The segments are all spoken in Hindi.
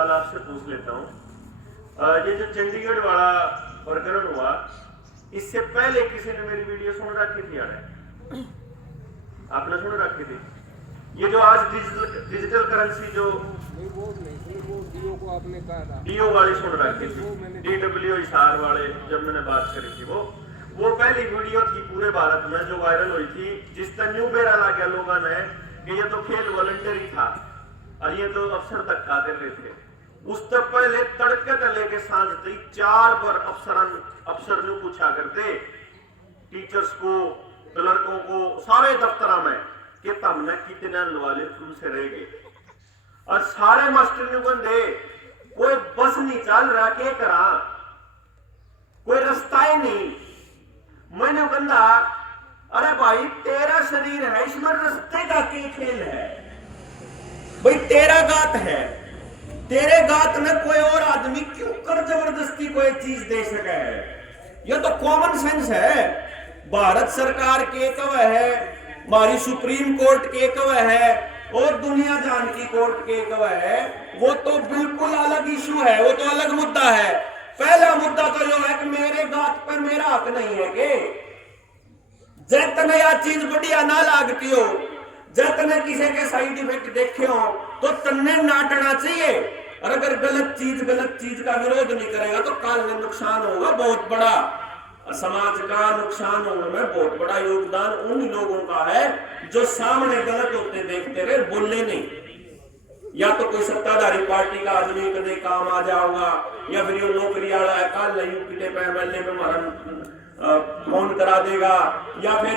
सवाल आपसे पूछ लेता हूँ। ये जो चंडीगढ़ वाला प्रकरण हुआ, इससे पहले किसी ने मेरी वीडियो सुन रखी थी? यार आपने सुन रखी थी? ये जो आज डिजिटल करेंसी जो डीओ को आपने कहा था, डीओ वाली सुन रखी थी, DW हिसार वाले, जब मैंने बात करी थी वो पहली वीडियो थी पूरे भारत में जो वायरल हुई थी, जिसका न्यू बेरा ला गया लोगों ने कि ये तो खेल वॉलंटरी था और ये तो अफसर तक खा कर रहे थे। उससे पहले तड़के से लेके सांझ तक 4 बार अफसर जो पूछा करते टीचर्स को, क्लर्कों को, सारे दफ्तर में कि तुमने कितने लवाले तुमसे रह गए, और सारे मास्टर ने बंदे कोई बस नहीं चल रहा, क्या करा, कोई रास्ता ही नहीं। मैंने बंदा, अरे भाई तेरा शरीर है, इसमें रास्ते का क्या खेल है भाई? तेरा गात है, तेरे गात में कोई और आदमी क्यों कर जबरदस्ती कोई चीज दे सके है? यह तो कॉमन सेंस है। भारत सरकार के कवह है, हमारी सुप्रीम कोर्ट के कवह है, और दुनिया जान की कोर्ट के कवह है, वो तो बिल्कुल अलग इशू है, वो तो अलग मुद्दा है। पहला मुद्दा तो जो है कि मेरे गात पर मेरा हक नहीं है कि जतने यह चीज बढ़िया ना लागती हो, जतने किसी के साइड इफेक्ट देखे हो तो तन्ने नाटना चाहिए। और अगर गलत चीज का विरोध नहीं करेगा तो काल में नुकसान होगा बहुत बड़ा, समाज का नुकसान होने में बहुत बड़ा योगदान उन लोगों का है जो सामने गलत होते देखते रहे, बोले नहीं। या तो कोई सत्ताधारी पार्टी का आदमी कदे काम आ जाओगा, या फिर ये नौकरी वाला है काल नहीं पिटे पे एमएलए पे हमारा फोन करा देगा, या फिर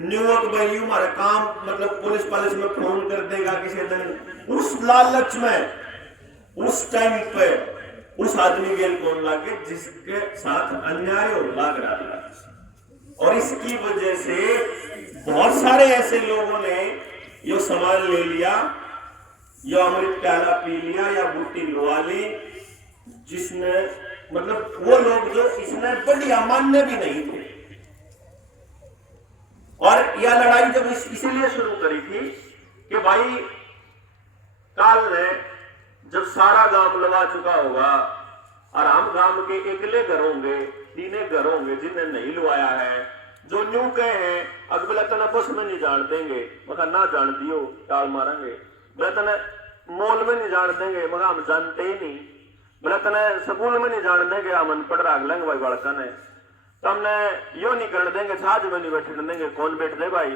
न्यूयॉर्क भाई हमारे काम मतलब पुलिस में फोन कर देगा किसी दिन। उस लालच में उस टाइम पे उस आदमी गेल कौन लागे जिसके साथ अन्याय हो लाग रहा था। और इसकी वजह से बहुत सारे ऐसे लोगों ने ये सामान ले लिया, या अमृत प्याला पी लिया, या बूटी लुआ ली, जिसने मतलब वो लोग जो इसमें बढ़िया मानने भी नहीं थे। और यह लड़ाई जब इसीलिए शुरू करी थी कि भाई काल ने जब सारा गांव लगा चुका होगा और हम गांव के एकले घर होंगे, 3 घर होंगे जिन्हें नहीं लुआया है, जो न्यू कहे हैं अगला तना बस में नहीं जान देंगे, मगर ना जान दियो टाल मारेंगे, मैं तना मॉल में नहीं जान देंगे, मगर हम जानते ही नहीं, मैं तना स्कूल में नहीं जान देंगे, हम अनपढ़ राग लेंगे भाई बड़का ने, तमने यो नहीं कर देंगे, जहाज में नहीं बैठे देंगे, कौन बैठ दे भाई,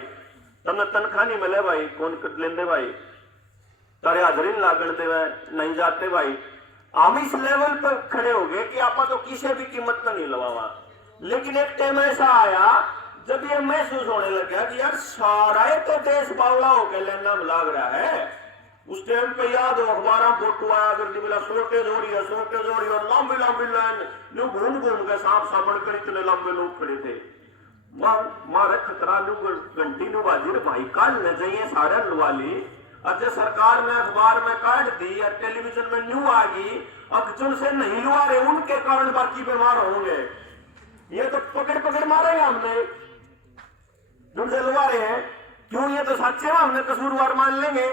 तमने तनख्वाह नहीं मिले भाई, कौन कर लेंदे भाई, तारे हाजरी लागण दे नहीं जाते भाई। हम इस लेवल पर खड़े हो गए कि आप तो किसी भी कीमत में नहीं लवावा। लेकिन एक टाइम ऐसा आया जब ये महसूस होने लग गया कि यार सारा तो देश बावला होकर लेना लाग रहा है। उस टाइम पे याद हो अखबार फोटो आया करती बोला शॉर्टेज हो रही है, और लंबी लाइन जो घूम के सांप साबड़ कर इतने लंबे लोग खड़े थे। मारे खतरा घंटी नु बाजी भाई काल न जाइए सारे लुवाली। अच्छा सरकार ने अखबार में काट दी, टेलीविजन में न्यू आ गई, अब जिनसे नहीं लुआ रहे उनके कारण बाकी बीमार होंगे। ये तो पकड़ मारेगा हमने, जिनसे लुआ रहे हैं क्यों, ये तो सच्चे में हमने कसूरवार मान लेंगे।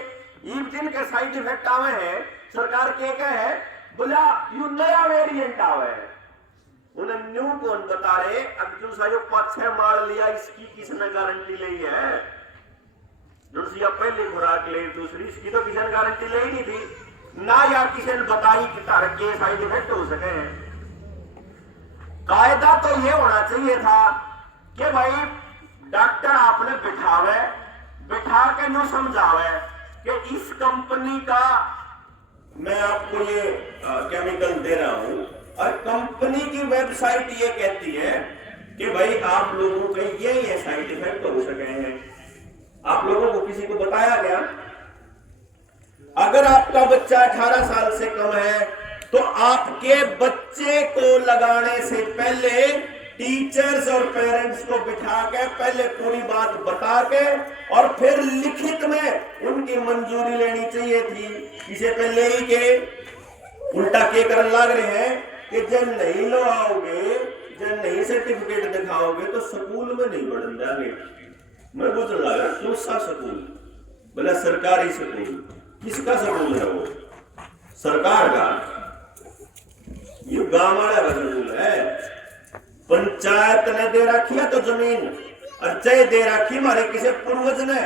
जिनके साइड इफेक्ट आवे हैं सरकार के है बोला यू नया वेरिएंट आवे है, उन्हें न्यू कौन बता रहे, अब जो सायो 5-6 मार लिया इसकी किसने गारंटी ली है? दूसरी पहली खुराक ले, दूसरी इसकी तो किसी ने गारंटी ले ही नहीं थी ना, या किसी ने बताई कि तार के साइड इफेक्ट हो सके हैं। कायदा तो ये होना चाहिए था कि भाई डॉक्टर आपने बिठा के न्यू समझावे कि इस कंपनी का मैं आपको ये केमिकल दे रहा हूं, और कंपनी की वेबसाइट ये कहती है कि भाई आप लोगों के ये साइड इफेक्ट हो सके हैं। आप लोगों को किसी को बताया गया? अगर आपका बच्चा 18 साल से कम है तो आपके बच्चे को लगाने से पहले टीचर्स और पेरेंट्स को बिठा के पहले पूरी बात बता के और फिर लिखित में उनकी मंजूरी लेनी चाहिए थी। इसे पहले ही के उल्टा के करने लग रहे हैं कि जब नहीं लो आओगे, जब नहीं सर्टिफिकेट दिखाओगे तो स्कूल में नहीं बढ़ जाएंगे। मैं बुझ लगा कौन सा स्कूल, बोला सरकारी स्कूल। किसका स्कूल है वो? सरकार का, ये गांव वाला रूल है। पंचायत ने दे रखी है तो जमीन अच्छे दे रखी हमारे किसी पूर्वज ने।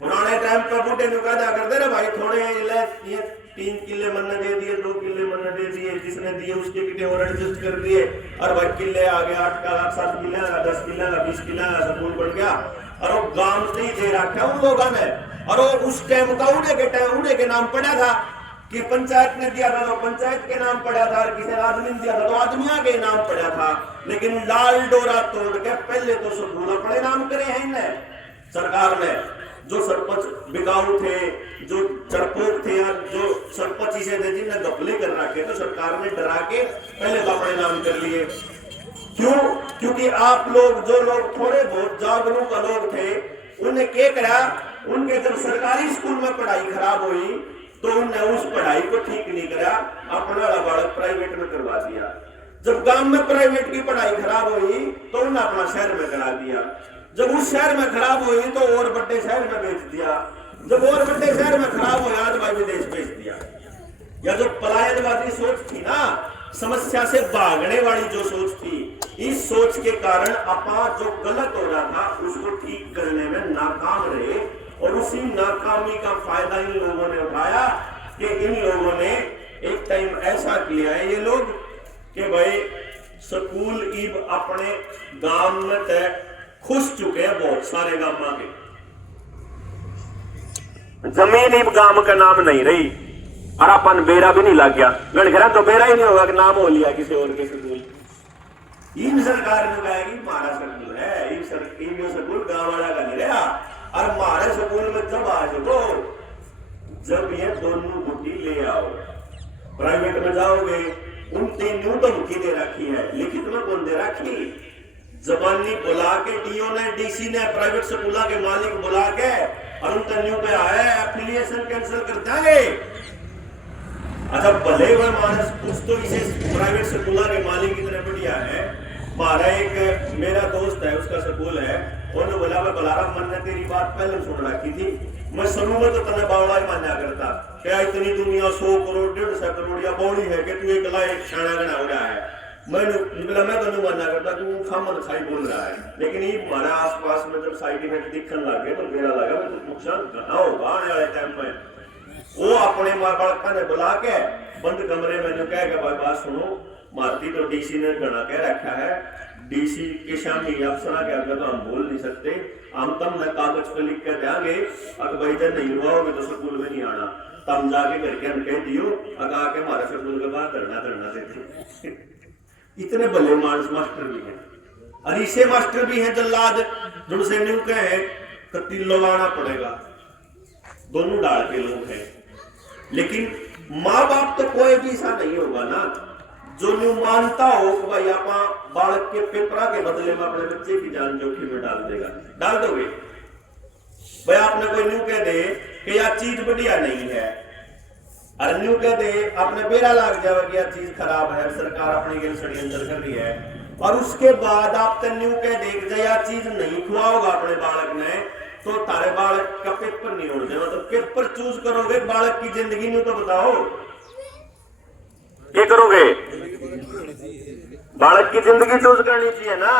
पुराने टाइम पर बूढ़े ने कहा करते रहे भाई थोड़े ये 3 किले मन दे दिए, 2 किले मन दे दिए, जिसने दिए उसके किले और एडजस्ट कर दिए, और भाई किले आ गए 8 का 7 किले का 10 किले का 20 किले का स्कूल बन गया। और वो गांव से ही दे रखा उन लोगों ने। और वो उस टाइम का उड़े के नाम पड़ा था कि पंचायत ने दिया था तो पंचायत के नाम पड़ा था, और किसी आदमी ने दिया था तो आदमिया के नाम पड़ा था। लेकिन लाल डोरा तोड़ के पहले तो स्कूल अपने नाम करे हैं इन्हें सरकार ने। जो सरपंच बिकाऊ थे, जो चरपोक थे, या जो सरपंच इसे थे जिन्हें गपले कर रखे, तो सरकार ने डरा के पहले तो अपने नाम कर लिए। क्यों? क्योंकि आप लोग जो लोग थोड़े बहुत जागरूक लोग थे उन्हें क्या करा, उनके जब सरकारी स्कूल में पढ़ाई खराब हुई तो उन्हें उस पढ़ाई को ठीक नहीं करा, अपना बालक प्राइवेट में करवा दिया। जब गांव में प्राइवेट की पढ़ाई खराब हुई तो उन्हें अपना शहर में करा दिया। जब उस शहर में खराब हुई तो और बड़े शहर में बेच दिया। जब और बड़े शहर में खराब हुआ तो भाई विदेश बेच दिया। या जो पलायनवादी सोच थी ना, समस्या से भागने वाली जो सोच थी, इस सोच के कारण अपा जो गलत हो रहा था उसको ठीक करने में नाकाम रहे। और उसी नाकामी का फायदा इन लोगों ने उठाया कि इन लोगों ने एक टाइम ऐसा किया है ये लोग कि भाई स्कूल ईब अपने गांव में तय खुश चुके हैं। बहुत सारे गांव के जमीन ईब गांव का नाम नहीं रही, और अपन बेरा भी नहीं लग गया। गणखरा तो बेरा ही नहीं होगा कि नाम हो लिया किसी और के स्कूल। इन सरकार ने कहा कि हमारा स्कूल है, इन स्कूल गांव वाला का नहीं रहा। और हमारे स्कूल में जब आ जाओ, जब ये दोनों गुटी ले आओ, प्राइवेट में जाओगे, उन 3 न्यूनतम की दे रखी है, लिखित में कौन दे रखी? जबानी बुला के डीओ ने, डीसी ने, प्राइवेट स्कूल के मालिक बुला के और उन तन्यू पे आया एफिलिएशन कैंसिल कर देंगे। अच्छा भले वह मानस कुछ तो इसे प्राइवेट स्कूल के मालिक इतने बढ़िया है। हमारा एक मेरा दोस्त है, उसका स्कूल है, उन्होंने बोला मैं बलाराम मन ने तेरी बात पहले सुन रखी थी, मैं शुरू में तो तने बावड़ा ही मान्या करता क्या इतनी दुनिया 100 करोड़ 150 करोड़ या बौड़ी है कि तू एक शाना गना हो रहा है। मैं तो मानना करता तू खामन खाई बोल रहा है। लेकिन ये हमारे आसपास में जब साइड इफेक्ट दिखने लगे तो मेरा लगा तो नुकसान घना होगा आने वाले टाइम में। वो अपने माँ बालका ने बुला के बंद कमरे में जो कह के भाई बात सुनो, मारती तो डीसी ने गणा के रखा है, डीसी के शामी अफसरा के आगे तो हम बोल नहीं सकते, हम तम न कागज पे लिख कर देंगे, अगर भाई जब नहीं हुआ होगा तो स्कूल में नहीं आना, तम जाके करके हम कह दियो अगा के हमारे स्कूल के बाद धरना देते। इतने भले मानस मास्टर भी हैं, और इसे मास्टर भी हैं जल्लाद जिनसे न्यू कहे कत्ती लगाना पड़ेगा, दोनों डाल के लोग हैं। लेकिन माँ बाप तो कोई भी ऐसा नहीं होगा ना जो न्यू मानता हो कि भाई आप बालक के पेपरा के बदले में अपने बच्चे की जान जोखिम में डाल देगा, डाल दोगे? भाई आपने कोई न्यू कह दे कि यह चीज बढ़िया नहीं है, और न्यू कह दे आपने बेरा लाग जाए कि यह चीज खराब है, सरकार अपने के षड्यंत्र कर रही है, और उसके बाद आप न्यू कह दे कि यह चीज नहीं खुआओगा अपने बालक ने तो तारे बालक का पेपर नहीं उड़ जाएगा। तो पेपर चूज करोगे बालक की जिंदगी में, तो बताओ क्या करोगे? बालक की जिंदगी चूज करनी चाहिए ना।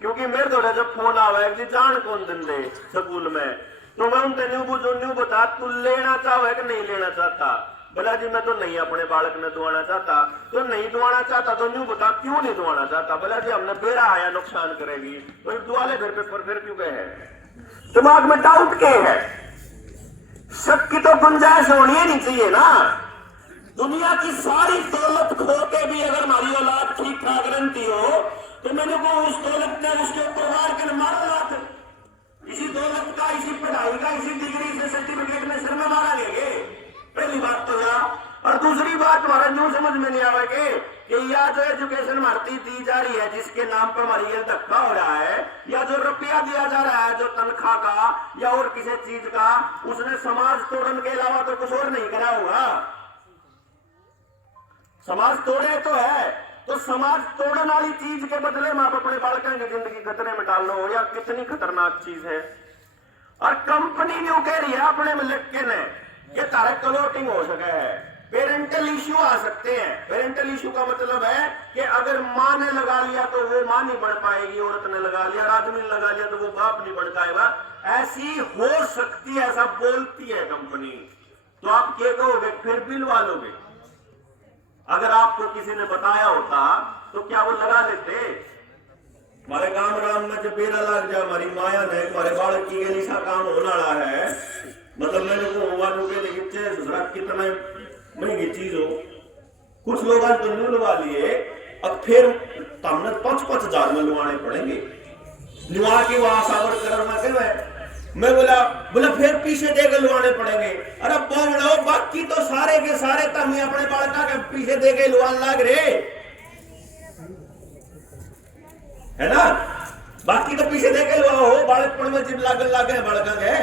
क्योंकि मेरे थोड़ा जब फोन आवा जी जान कौन दिन दे स्कूल में, तो मैं उनसे न्यू बता तू लेना चाहो कि नहीं लेना चाहता? बोला जी मैं तो नहीं अपने बालक ने दुआना चाहता। तो नहीं दुआना चाहता तो न्यू बता क्यों नहीं दुआना चाहता? बोला जी हमने बेरा आया नुकसान करेगी, तो दुआ ले घर पे फिर क्यों गए हैं? दिमाग में डाउट के है, शक की तो गुंजाइश होनी ही नहीं चाहिए ना। दुनिया की सारी दौलत खो के भी अगर हमारी औलाद ठीक ठाक रहती हो तो मैंने को उस दौलत ने उसके परिवार के मारा लात, इसी दौलत का, इसी पढ़ाई का, इसी डिग्री से सर्टिफिकेट में सिर में मारा लेंगे। पहली बात तो यह, और दूसरी बात हमारा यूं समझ में नहीं आवेगी कि यह जो एजुकेशन हमारी दी जा रही है जिसके नाम पर हमारी ये धक्का हो रहा है, या जो रुपया दिया जा रहा है जो तनख्वाह का या और किसी चीज का, उसने समाज तोड़ने के अलावा तो कुछ और नहीं करा होगा। समाज तोड़े तो है, तो समाज तोड़ने वाली चीज के बदले में आप अपने बालकों की जिंदगी खतरे में डाल लो, या कितनी खतरनाक चीज है। और कंपनी न्यू कह रही है अपने में लिख के ने कि तारे क्लोटिंग हो सके है, पेरेंटल इश्यू आ सकते हैं। पेरेंटल इश्यू का मतलब है कि अगर माँ ने लगा लिया तो वो माँ नहीं बन पाएगी, औरत ने लगा लिया, आदमी ने लगा लिया तो वो बाप नहीं बन पाएगा। ऐसी हो सकती है, ऐसा बोलती है कंपनी। तो आप क्या कहोगे, फिर बिलवा लोगे? अगर आपको किसी ने बताया होता तो क्या वो लगा लेते? हमारे गांव राम में जब बेरा लग जाए, हमारी माया ने हमारे बालक की ऐसा काम होने वाला है, मतलब मैंने को हुआ कितना महंगी चीज हो। कुछ लोग आज तो नहीं लगा लिए, अब फिर हमने 5,000 में लुआने पड़ेंगे। लुआ के वहां सावर कर मैं बोला फिर पीछे देकर लुआने पड़ेंगे। अरे बोलो, बाकी तो सारे के सारे तम अपने बालका के पीछे देके लुआन लाग रहे है ना। बाकी तो पीछे देके लुआओ, बालकपन में जिब लागन लागे बालका के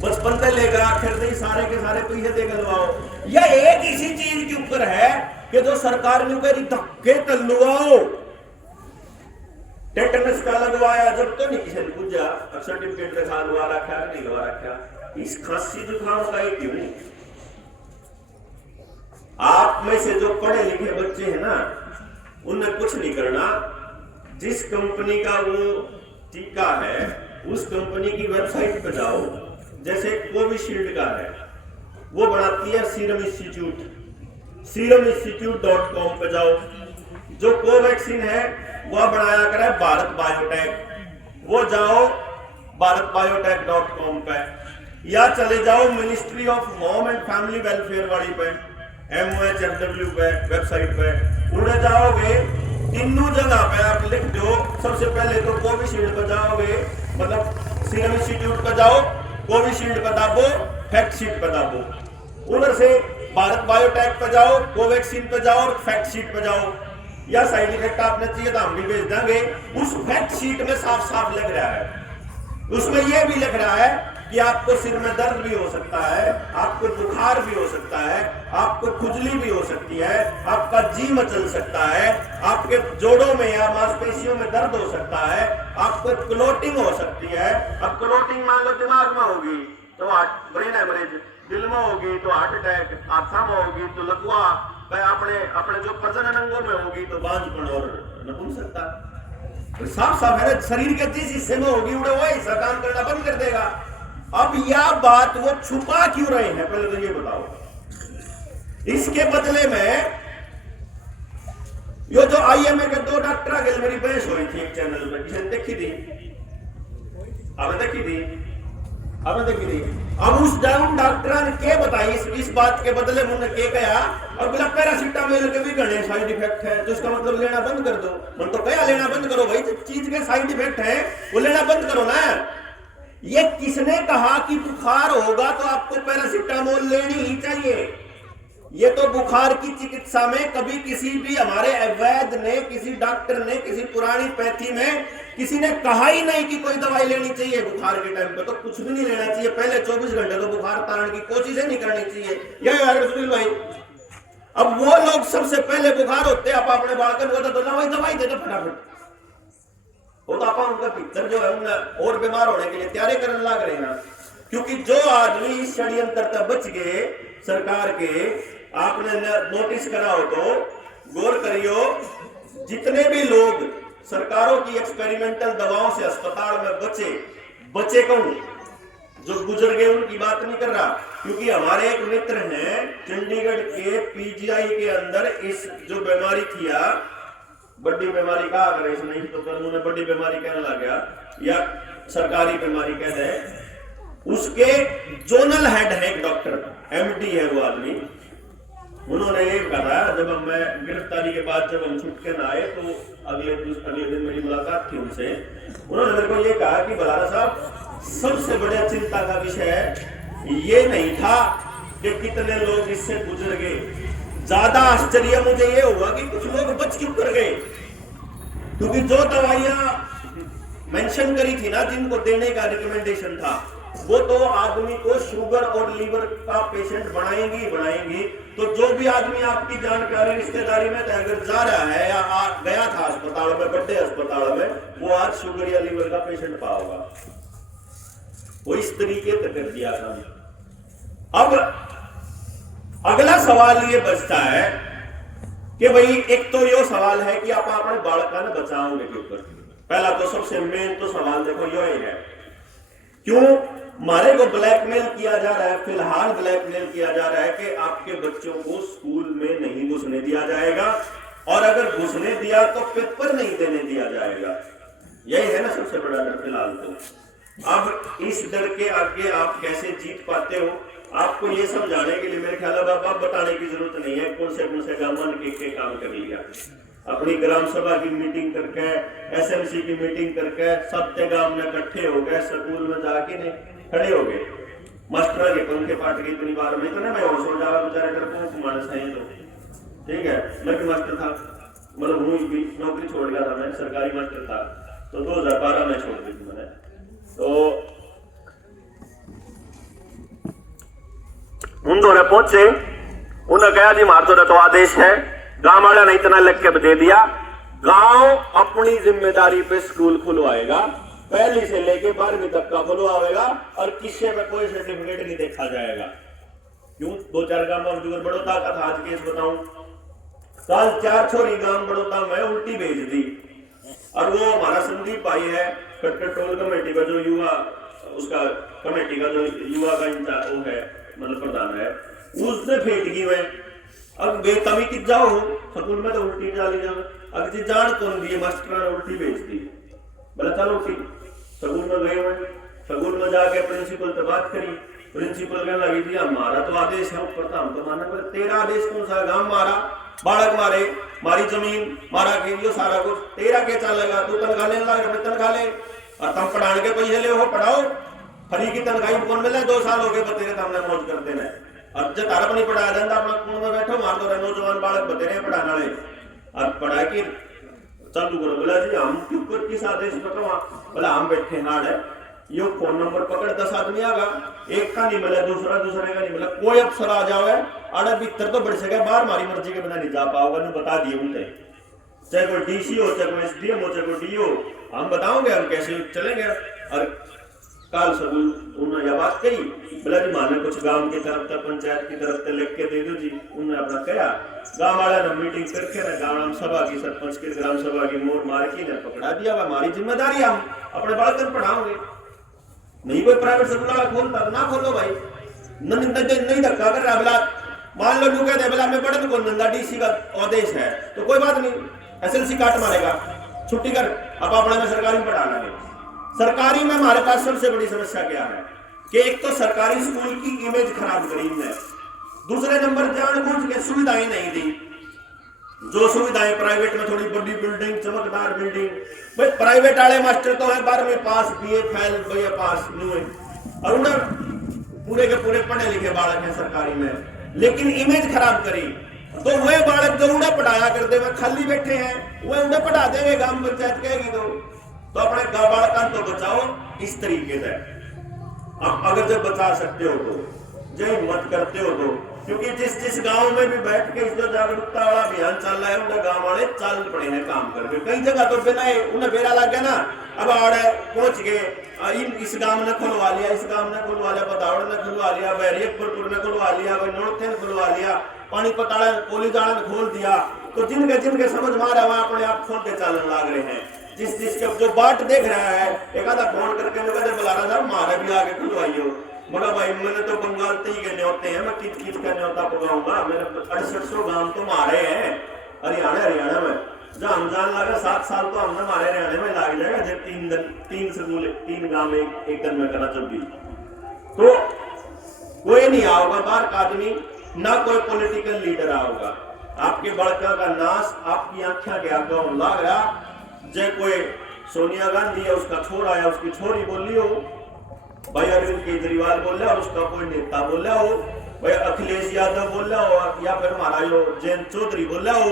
बचपन से लेकर आखिर से सारे के सारे पीछे देकर लुआओ। यह एक इसी चीज के ऊपर है कि जो सरकार ने कही धक्के तलुआओ। टेटनस का लगवाया जब तो नहीं किसी ने पूछा, सर्टिफिकेट के साथ लगा रखा नहीं लगा रखा। इस खांसी जुकाम का ही क्यों नहीं? आप में से जो पढ़े लिखे बच्चे हैं ना, उन्हें कुछ नहीं करना। जिस कंपनी का वो टीका है उस कंपनी की वेबसाइट पर जाओ। जैसे कोविशील्ड का है, वो बनाती है सीरम इंस्टीट्यूट, seruminstitute.com पे जाओ। जो कोवैक्सीन है वह बनाया करे भारत बायोटेक, वो जाओ भारतबायोटेक.com पे, या चले जाओ ministry of home and family welfare वाली पे, MOHFW पे वेबसाइट पे उड़े जाओगे। तीनों जगह पे आप लिख दो, सबसे पहले तो कोविशील्ड पे जाओगे, मतलब सीरम इंस्टीट्यूट पे जाओ, कोविशील्ड पे दाबो, फैक्ट शीट पे दाबो, उधर से भारत बायोटेक पे जाओ, कोवैक्सीन पे जाओ और फैक्ट शीट पे जाओ। या साइड इफेक्ट आपने चाहिए तो हम भी भेज देंगे। उस फैक्ट शीट में साफ साफ लग रहा है, उसमें यह भी लिख रहा है कि आपको सिर में दर्द भी हो सकता है, आपको बुखार भी हो सकता है, आपको खुजली भी हो सकती है, आपका जी मचल सकता है, आपके जोड़ों में या मांसपेशियों में दर्द हो सकता है, आपको क्लोटिंग हो सकती है। अब क्लोटिंग मान लो दिमाग में होगी तो ब्रेन हेमरेज, दिल में होगी तो हार्ट अटैक, आत्मा में होगी तो लकवा, अपने जो प्रजनन अंगों में होगी तो बांझपन और नपुंसकता। तो साफ साफ है, शरीर के जिस हिस्से में होगी वो हिस्सा काम करना बंद कर देगा। अब यह बात वो छुपा क्यों रहे हैं, पहले तो ये बताओ। इसके बदले में यो जो IMA के 2 डॉक्टर के मेरी बहस हुई थी एक चैनल में, किसी ने देखी थी? आपने देखी थी? आपने देखी थी? अब उस डाउन डॉक्टर ने क्या बताई इस बात के बदले में उन्होंने क्या कहा, और बोला पैरासीटामोल के भी घने साइड इफेक्ट है, तो इसका मतलब लेना बंद कर दो। मन तो क्या लेना बंद करो भाई, जिस चीज के साइड इफेक्ट है वो लेना बंद करो ना। ये किसने कहा कि बुखार होगा तो आपको पैरासीटामोल लेनी ही चाहिए? ये तो बुखार की चिकित्सा में कभी किसी भी हमारे वैद्य ने, किसी डॉक्टर ने, किसी पुरानी पैथी में किसी ने कहा ही नहीं कि कोई दवाई लेनी चाहिए बुखार के टाइम पे। तो कुछ भी नहीं लेना चाहिए, पहले 24 घंटे तो बुखार तारने की कोशिश ही नहीं करनी चाहिए। यही भाई, अब वो लोग सबसे पहले बुखार होते आप अपने बालकन को तो दवाई दे दो फटाफट, वो तो आप उनका पिक्चर जो है उन्हें और बीमार होने के लिए तैयारी करने लग रहे हैं। क्योंकि जो आदमी इस षड्यंत्र तक बच गए सरकार के, आपने नोटिस करा हो तो गौर करियो, जितने भी लोग सरकारों की एक्सपेरिमेंटल दवाओं से अस्पताल में बचे कौन? जो गुजर गए उनकी बात नहीं कर रहा। क्योंकि हमारे एक मित्र हैं चंडीगढ़ के PGI के अंदर, इस जो बीमारी थी, बड़ी बीमारी कहा अगर इस नहीं तो कानून ने बड़ी बीमारी कहने लग गया या सरकारी बीमारी कह दे, उसके जोनल हेड है एक डॉक्टर, MD है वो आदमी। उन्होंने ये कहा, जब मैं गिरफ्तारी के बाद जब हम छुट के ना आए तो अगले दिन मेरी मुलाकात थी उनसे, उन्होंने मेरे को ये कहा कि बलारा साहब, सबसे बड़ा चिंता का विषय ये नहीं था कि कितने लोग इससे गुजर गए, ज्यादा आश्चर्य मुझे ये हुआ कि कुछ लोग बच क्यों कर गए। क्योंकि जो दवाइयां मेंशन करी थी ना, जिनको देने का रिकमेंडेशन था, वो तो आदमी को शुगर और लीवर का पेशेंट बनाएंगी। तो जो भी आदमी आपकी जानकारी रिश्तेदारी में अगर जा रहा है या गया था अस्पताल में, बड़े अस्पताल में, वो आज शुगर या लीवर का पेशेंट पाओगा। वो इस तरीके से कर दिया था। अब अगला सवाल ये बचता है कि भाई एक तो यो सवाल है कि आप अपने बालका ने बचाओगे के ऊपर। पहला तो सबसे मेन तो सवाल देखो यो ही है, क्यों हमारे को ब्लैकमेल किया जा रहा है, फिलहाल ब्लैकमेल किया जा रहा है कि आपके बच्चों को स्कूल में नहीं घुसने दिया जाएगा, और अगर घुसने दिया तो पेपर नहीं देने दिया जाएगा। यही है ना सबसे बड़ा डर फिलहाल। तो अब इस डर के आगे आप कैसे जीत पाते हो, आपको ये समझाने के लिए मेरे ख्याल में अब बताने की जरूरत नहीं है कौन से गांव के काम कर लिया। अपनी ग्राम सभा की मीटिंग करके, एसएमसी की मीटिंग करके सबके गांव में इकट्ठे हो गए, स्कूल में जाके नहीं खड़े हो गए। मास्टर के पंखे पाट गए इतनी बार में, इतना मैं होश हो जावा बेचारा कर मानस है। तो ठीक है, मैं भी मास्टर था, मतलब हूँ भी, नौकरी छोड़ गया था, मैं सरकारी मास्टर था, तो 2012 में छोड़ दी थी मैंने। तो उन्होंने पहुंचे, उन्होंने कहा जी मार तो आदेश है, गांव वाला ने इतना लिख के दे दिया, गांव अपनी जिम्मेदारी पे स्कूल खुलवाएगा, पहली से लेके 12वीं तक का खुलवाएगा, और किसी में कोई सर्टिफिकेट नहीं देखा जाएगा। क्यों 2-4 गांव में जुगर बड़ौदा का था, आज केस बताऊं, कल 4 छोरी गांव बड़ौदा में उल्टी भेज दी, और वो हमारा संदीप भाई है कटकट टोल कमेटी का जो युवा, उसका कमेटी का जो युवा का इंचार्ज वो है, मतलब प्रधान है, उसने फेंक दी। मैं अब बेतमी की जाओ स्कूल में तो उल्टी डाली जाओ, अगर जी जान कौन दी मास्टर ने उल्टी भेज दी, बोला चलो ठीक। स्कूल में गए, मैं स्कूल में जाके प्रिंसिपल से बात करी, प्रिंसिपल कहने लगी जी हमारा तो आदेश है ऊपर था, हम तो माना, बोले तेरा आदेश कौन सा, गांव मारा, बालक मारे, मारी जमीन मारा के यो सारा कुछ तेरा क्या चलेगा, तू तनखा लेने लग रहा, तनखा ले, और तुम पढ़ाने के पैसे ले हो, पढ़ाओ, फ्री की तनख्वाही कौन मिले, 2 साल हो गए बतेरे हमने मौज कर देना, और जब तारा नहीं पढ़ाया जाता अपना कुएं में बैठो, मार दो नौजवान बालक बतेरे पढ़ाने वाले, और पढ़ा के चालू करो। बोला जी हम क्यों किस आदेश पर, बोला हम बैठे हार्ड है, यो फोन नंबर पकड़ 10 आदमी आगा, एक का नहीं मिला, दूसरे का नहीं मिला, कोई अफसर आ जाओ है आड़ा भीतर तो बढ़ सके, बाहर मारी मर्जी के बिना नहीं जा पाओगे, नहीं बता दिए उनसे, चाहे कोई डीसी हो, चाहे कोई एसडीएम हो, चाहे कोई डीओ, हम बताओगे हम कैसे चलेंगे। और काल स्कूल उन्होंने यह बात कही, बोला जी माने कुछ गांव की तरफ तक, पंचायत की तरफ तक लिख के दे दो जी, उन्होंने अपना कहा, गांव वाला ने मीटिंग करके ना ग्राम सभा की, सरपंच की ग्राम सभा की मोर मार की ने पकड़ा दिया, हमारी जिम्मेदारी, हम अपने बालक पढ़ाओगे, नहीं कोई प्राइवेट स्कूल वाला खोलता ना खोलो भाई, नहीं धक्का कर रहा, बोला मान लो लू कहते बोला मैं पढ़ने को नंदा, डीसी का आदेश है तो कोई बात नहीं, एसएलसी काट मारेगा, छुट्टी कर, अब अपने में सरकारी में पढ़ा लेंगे। सरकारी में हमारे पास सबसे बड़ी समस्या क्या है कि एक तो सरकारी स्कूल की इमेज खराब करी है, दूसरे नंबर जानबूझ के सुविधाएं नहीं दी, जो सुविधाएं प्राइवेट में थोड़ी बड़ी बिल्डिंग, चमकदार बिल्डिंग, भाई प्राइवेट वाले मास्टर तो है 12वीं पास, बीए फेल, बीए पास नहीं हुए, और उन्हें पूरे के पूरे पढ़े लिखे बालक हैं सरकारी में, लेकिन इमेज खराब करी, तो वह बालक जो उन्हें पढ़ाया करते हुए खाली बैठे हैं, वह उन्हें पढ़ा देंगे, ग्राम पंचायत कहेगी तो अपने बालक तो बचाओ इस तरीके से। अब अगर जब बचा सकते हो तो, जो हिम्मत करते हो तो, क्योंकि जिस गांव में भी बैठ के इस जागरूकता वाला अभियान चल रहा है, उन्हें गांव वाले चल पड़े हैं काम करके, कई जगह तो बिना उन्हें बेरा लग गया ना, अब आड़े पहुंच गए, इस गांव ने खुलवा लिया, इस गांव ने खुलवा लिया, बदावड़ ने खुलवा लिया, बैरियपुर ने खुलवा लिया, नौथे ने खुलवा लिया, पानीपत वाला कोलीजाड़ा ने खोल दिया, तो जिनके समझ में आ रहा है वहां अपने आप खोलते चलने लग रहे हैं। जिसके जो बाट देख रहा है, एक आधा फोन करके बुला रहा था, मारे भी आगे खुलवाइयो, बोला भाई मैंने तो बंगाल ते ही कहने होते हैं, मैं किच का न्योता पकाऊंगा, मेरे 6800 गांव तो मारे हैं हरियाणा में, जब हम जान लगा 7 साल तो हमने मारे हरियाणा में लग जाएगा, जब 3 गांव एक दिन में करना, जब भी तो कोई नहीं आओगा बाहर का आदमी, ना कोई पॉलिटिकल लीडर आओगा, आपके बड़का का नाश आपकी आंखें के आगे लग रहा, जय कोई सोनिया गांधी है उसका छोरा है, उसकी छोरी बोली हो, भाई अरविंद केजरीवाल बोल रहा, और उसका कोई नेता बोल रहा हो, भाई अखिलेश यादव बोल रहा हो, या फिर हमारा जो जयंत चौधरी बोल रहा हो,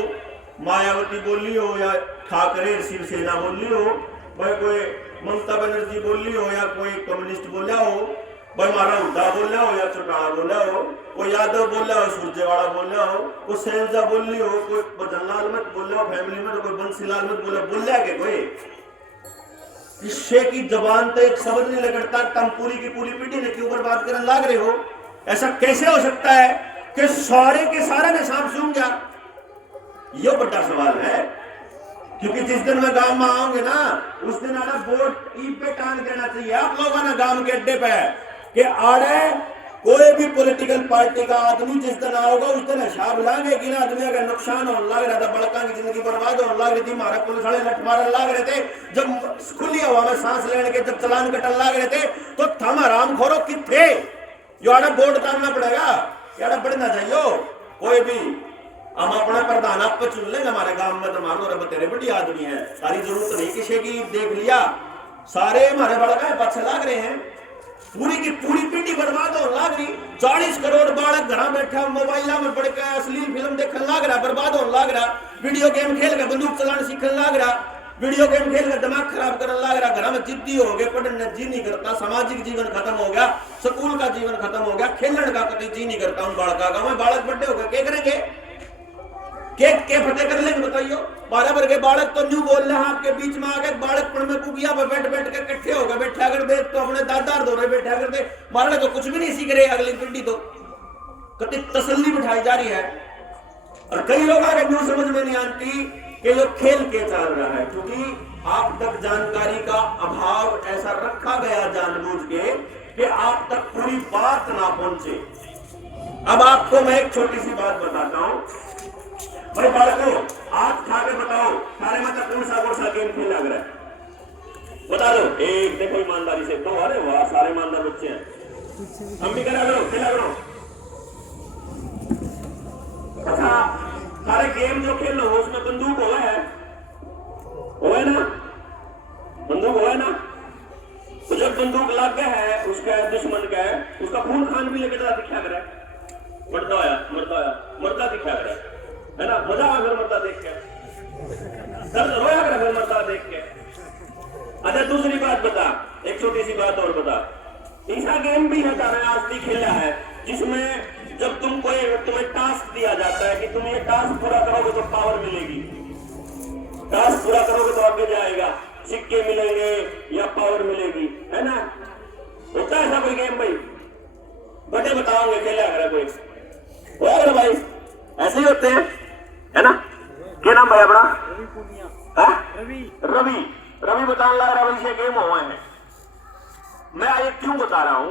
मायावती बोली हो, या ठाकरे शिवसेना बोली हो, भाई कोई ममता बनर्जी बोली हो, या कोई कम्युनिस्ट बोल रहा हो, भाई हमारा हुड्डा बोल रहा हो, या चौटाला बोल रहा हो, कोई यादव बोल रहा हो, सुरजेवाला बोल रहा हो, कोई शैलजा बोल रही हो, कोई बदनलाल मत बोल रहा हो फैमिली में, तो कोई बंसीलाल मत बोल रहा है कोई, इससे की जबान तो एक शब्द नहीं लगता, तुम पूरी की पूरी पीढ़ी ने क्यों बर्बाद करने लग रहे हो? ऐसा कैसे हो सकता है कि सारे के सारा निशाब सूंघ गया? ये बड़ा सवाल है। क्योंकि जिस दिन मैं गांव में आऊंगे ना, उस दिन आना बोर्ड ईद पे टांग देना चाहिए आप लोगों ने गांव के अड्डे पे कि आड़े कोई भी पॉलिटिकल पार्टी का आदमी जिस दिन आओगा उस दिन हिसाब लागे ना। आदमी अगर नुकसान होने लग रहा था, बड़का की जिंदगी बर्बाद होने लग रही थी, हमारे पुलिस वाले लठ मारने लग रहे थे, जब खुली हवा में सांस लेने के जब चलान कटन लग रहे थे, तो थम आराम खोरो किथे यो आड़े बोर्ड टांगना पड़ेगा, यार बढ़ना चाहिए। कोई भी हम अपना प्रधान आप चुन लेंगे हमारे गांव में, तो हमारे बतेरे बड़ी आदमी है, सारी जरूरत नहीं किसी की। देख लिया सारे हमारे बड़का पक्ष लाग रहे हैं, पूरी की पूरी पीढ़ी बर्बाद हो लाग रही। 40 करोड़ बालक घर बैठा मोबाइल में पढ़ के अश्लील फिल्म देखने लाग रहा, बर्बाद होने लाग रहा, वीडियो गेम खेल के बंदूक चलाने सीखने लाग रहा, वीडियो गेम खेल के दिमाग खराब करने लाग रहा, घर में जिद्दी हो गए, पढ़ने जी नहीं करता, सामाजिक जीवन खत्म हो गया, स्कूल का जीवन खत्म हो गया, खेलने का कभी जी नहीं करता उन बालका का। मैं बालक बड़े हो गए क्या करेंगे, के फतेह कर लेंगे बताइयो? 12 वर्ष के बालक तो न्यू बोल रहे हैं आपके बीच में आके, बालक पढ़ में कुगिया पर बैठ बैठ के इकट्ठे हो गए बैठा कर दे, तो अपने दादा दो रहे बैठा कर दे, बालक तो कुछ भी नहीं सीख रहे, अगली पीढ़ी तो कति तसल्ली बिठाई जा रही है। और कई लोग आगे न्यू समझ में नहीं आती कि ये खेल के चल रहा है, क्योंकि आप तक जानकारी का अभाव ऐसा रखा गया जानबूझ के कि आप तक पूरी बात ना पहुंचे। अब आपको मैं एक छोटी सी बात बताता हूं भाई, बालकों आप खा के बताओ सारे मतलब कौन सा गेम खेल लग रहा है, बता दो। एक देखो ईमानदारी से, दो, अरे वाह सारे ईमानदार बच्चे हैं, हम भी करा करो खेला करो। अच्छा सारे गेम जो खेल लो उसमें बंदूक हो है ना, बंदूक हो है ना, तो जब बंदूक लग गया है उसका दुश्मन का है, उसका खून खान भी लेके दिखा कर मरता दिखा कर है ना, मजा आ फिर मरता देख के, दर्द रोया कर फिर मरता देख के। अच्छा दूसरी बात बता, एक छोटी सी बात और बता, ऐसा गेम भी है मैंने आज भी खेला है जिसमें जब तुम्हें टास्क दिया जाता है कि तुम ये टास्क पूरा करोगे तो पावर मिलेगी, टास्क पूरा करोगे तो आगे जाएगा, सिक्के मिलेंगे या पावर मिलेगी, है ना? होता है ऐसा कोई गेम भाई? बड़े बताओगे खेला अगर कोई हो भाई, ऐसे ही होते हैं, है ना? क्या नाम भाई अपना? रवि बताने लगा रहा से गेम हुए हैं। मैं ये क्यों बता रहा हूं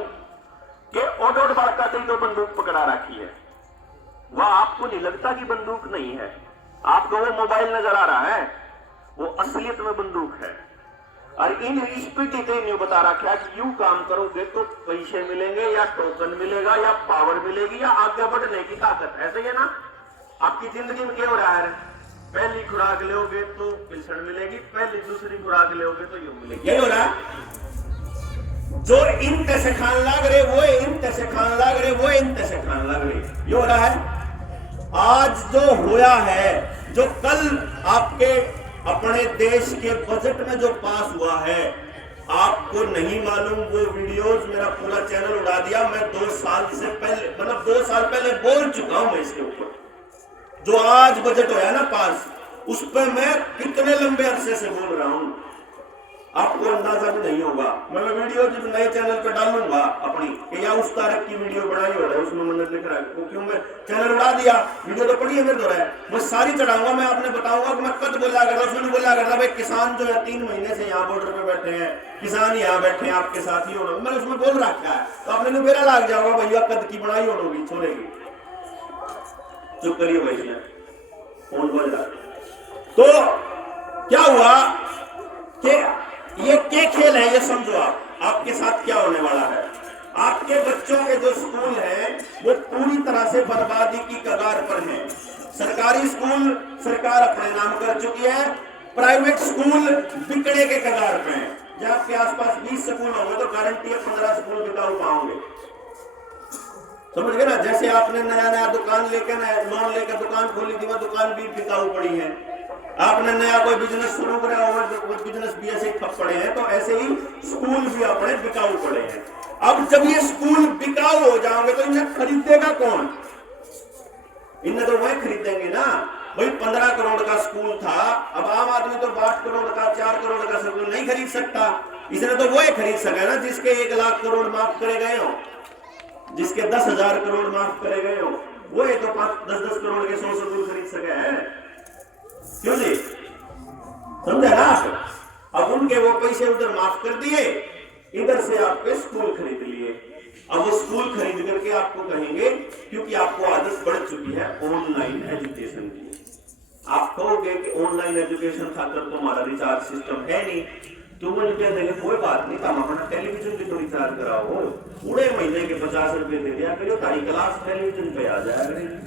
कि ऑटो बालका से तो बंदूक पकड़ा रखी है, वह आपको नहीं लगता कि बंदूक नहीं है, आपको वो मोबाइल नजर आ रहा है, वो असलियत में बंदूक है। और इन इस पीटी को न्यू बता रखा है कि यूं काम करोगे तो पैसे मिलेंगे या टोकन मिलेगा या पावर मिलेगी या आगे बढ़ने की ताकत। ऐसे ही है ना आपकी जिंदगी में क्या हो रहा है, पहली खुराक लोगे तो पेंशन मिलेगी, पहली दूसरी खुराक लोगे तो यूं मिलेगी, यही हो रहा है। जो इन तैसे खान लग रहे वो इन तैसे खान लग रहे, वो इन तैसे खान लग रहे, ये हो रहा है। आज जो हुआ है, जो कल आपके अपने देश के बजट में जो पास हुआ है, आपको नहीं मालूम, वो वीडियोस मेरा पूरा चैनल उड़ा दिया। मैं 2 साल से पहले, मतलब 2 साल पहले बोल चुका हूं मैं इसके ऊपर। जो आज बजट होया ना पास, उस पर मैं कितने लंबे अरसे से बोल रहा हूं, आपको अंदाजा भी नहीं होगा। मैं वीडियो जब नए चैनल पर डालूंगा अपनी कि या उस तारीख की वीडियो बनाई हो रहा है, उसमें मैंने लिख रहा है, तो क्यों मैं चैनल उड़ा दिया, वीडियो तो पड़ी है मेरे द्वारा, मैं सारी चढ़ाऊंगा, मैं आपने बताऊंगा कि मैं कद बोला करता, उसमें बोला करता भाई किसान जो है 3 महीने से यहाँ बॉर्डर पे बैठे हैं, किसान यहाँ बैठे हैं आपके साथ ही होना, मैंने उसमें बोल रखा है, तो आपने मेरा लाग जाओगा भैया कद की बनाई होगी छोड़ेगी। चुप करिए भैया, फोन बोल रहा। तो क्या हुआ कि ये क्या खेल है, ये समझो आप, आपके साथ क्या होने वाला है। आपके बच्चों के जो स्कूल हैं वो पूरी तरह से बर्बादी की कगार पर हैं। सरकारी स्कूल सरकार अपने नाम कर चुकी है, प्राइवेट स्कूल बिकने के कगार पे हैं। जब आपके आसपास 20 स्कूल होंगे तो गारंटी है 15 स्कूल बिकाऊ पाओगे, समझ गए ना? जैसे आपने नया दुकान लेकर लोन लेकर दुकान खोली थी, वो दुकान भी बिकाऊ पड़ी है। आपने नया कोई बिजनेस शुरू करा होगा तो बिजनेस भी ऐसे ही ठप पड़े हैं, तो ऐसे ही स्कूल भी अपने बिकाऊ पड़े हैं। अब जब ये स्कूल बिकाऊ हो जाओगे तो इन्हें खरीदेगा कौन? इन्हें तो वही खरीदेंगे ना भाई। 15 करोड़ का स्कूल था, अब आम आदमी तो 8 करोड़ का 4 करोड़ का स्कूल नहीं खरीद सकता। इसने तो वही खरीद सका ना जिसके 1 लाख करोड़ माफ करे गए हो, जिसके 10,000 करोड़ माफ करे गए हो, वो ये तो 5-10 करोड़ के 100 स्कूल खरीद सके हैं, क्यों जी? समझे ना आप? अब उनके वो पैसे उधर माफ कर दिए, इधर से आपके स्कूल खरीद लिए। अब वो स्कूल खरीद करके आपको कहेंगे, क्योंकि आपको आदत बढ़ चुकी है ऑनलाइन एजुकेशन की। आप कहोगे कि ऑनलाइन एजुकेशन खातर तो हमारा रिचार्ज सिस्टम है नहीं, तो वो कह देंगे कोई बात नहीं, हम अपना टेलीविजन भी तो रिचार्ज कराओ, पूरे महीने के 50 रुपए दे दिया करो, तारी क्लास टेलीविजन पे आ जाया करेगी,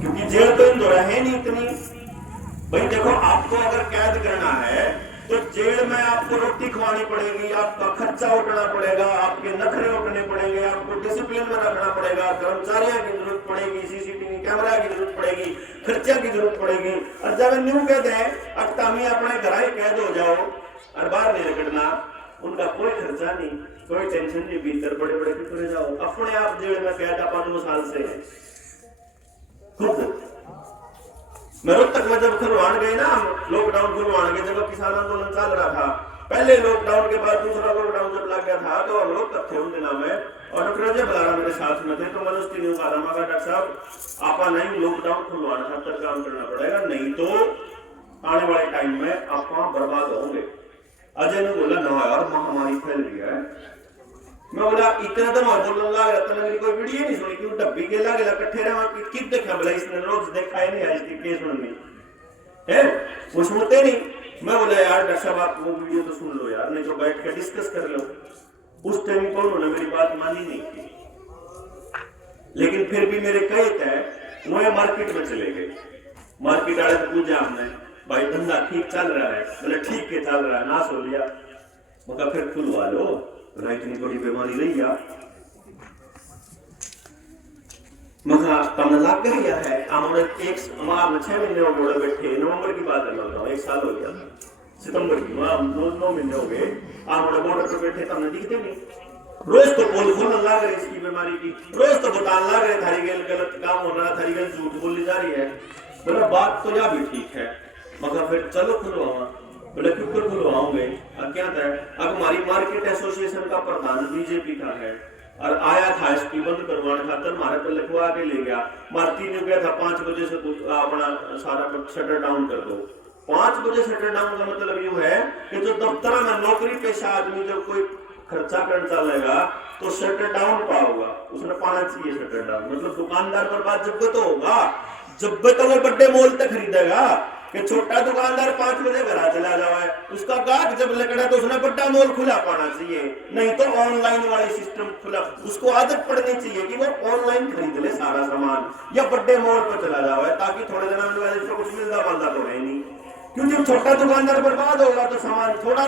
क्योंकि जेल तो इंदौरा है नहीं इतनी। भाई देखो, आपको अगर कैद करना है तो जेल में आपको रोटी खवानी पड़ेगी, आपका खर्चा उठना पड़ेगा, आपके नखरे उठने पड़ेंगे, आपको डिसिप्लिन में रखना पड़ेगा, कर्मचारियों की जरूरत पड़ेगी, सीसीटीवी कैमरा की जरूरत पड़ेगी, खर्चा की जरूरत पड़ेगी। और जब न्यू कहते हैं अक्तामी अपने घर ही कैद हो जाओ और बाहर नहीं निकलना, उनका कोई खर्चा नहीं, कोई टेंशन नहीं, भीतर बड़े बड़े फिर जाओ, अपने आप जेल में कैद आप 2 साल से है खुद। मैं रोहतक में जब खुलवान गए ना, लॉकडाउन खुलवान गए, जब किसान आंदोलन चल रहा था, पहले लॉकडाउन के बाद दूसरा लॉकडाउन जब लग गया था, तो हम लोग तब थे उन दिनों में, और डॉक्टर अजय बलारा मेरे साथ में थे, तो मैंने उसकी न्यू कहा था, डॉक्टर साहब आपा नहीं लॉकडाउन खुलवाना था, तब काम करना पड़ेगा, नहीं तो आने वाले टाइम में आपा बर्बाद होंगे। अजय ने बोला ना यार, महामारी फैल रही है। मैं बोला इतना तो मैं बोलने लगा रहा था, मेरी कोई वीडियो नहीं सुनी, क्यों डब्बी के लगे इकट्ठे रहे, कित देखा भला इसने, रोज देखा ही नहीं है इसकी केस सुननी है, वो सुनते नहीं। मैं बोला यार डॉक्टर साहब आप वो वीडियो तो सुन लो यार, नहीं तो बैठ के डिस्कस कर लो। उस टाइम पर उन्होंने मेरी बात मानी नहीं थी, लेकिन फिर भी मेरे कहे थे, वो मार्केट में चले गए, मार्केट वाले तो पूछा हमने भाई धंधा ठीक चल रहा है, बोले ठीक है चल रहा है, ना सो लिया, मगर फिर खुलवा लो, इतनी बड़ी बीमारी रही है, मगर तमने लाग गया है। हमारे 6 महीने हो गए बैठे, नवंबर की बात है, 1 साल हो गया, सितंबर की 9 महीने हो गए, हमारे बॉर्डर पर बैठे, तमने दिखते नहीं, रोज तो बोल खोलने लग रहे इसकी बीमारी की, रोज तो बताने लग रहे थारी गेल गलत काम हो रहा, थारी गेल झूठ बोली जा रही है। बोला बात तो या भी ठीक है, मगर फिर चलो खुलवाओ। बोले क्यों खुलवाओगे? क्या था, अब हमारी मार्केट एसोसिएशन का प्रधान बीजेपी का है, और आया था इसकी बंद करवाने खातर, हमारे पर लिखवा के ले गया। मारती ने कहा था 5 बजे से अपना सारा शटर डाउन कर दो। 5 बजे शटर डाउन का मतलब यूं है कि जो दफ्तर में नौकरी पेशा आदमी जब कोई खर्चा कर चलेगा तो शटर डाउन पाओगा, उसने पाना चाहिए शटर डाउन, मतलब दुकानदार पर बात जब तो होगा, जब तो वो बड़े मोल तक खरीदेगा, कि छोटा दुकानदार 5 बजे घर चला जाए, उसका गाहक जब लगड़ा तो उसने बड़ा मॉल खुला पाना चाहिए, नहीं तो ऑनलाइन वाली सिस्टम खुला, उसको आदत पड़नी चाहिए कि वो ऑनलाइन खरीद ले सारा सामान, या बड़े मॉल पर चला जाए, ताकि थोड़े दिन में कुछ मिलता पालता तो है नहीं, क्योंकि छोटा दुकानदार बर्बाद होगा तो सामान थोड़ा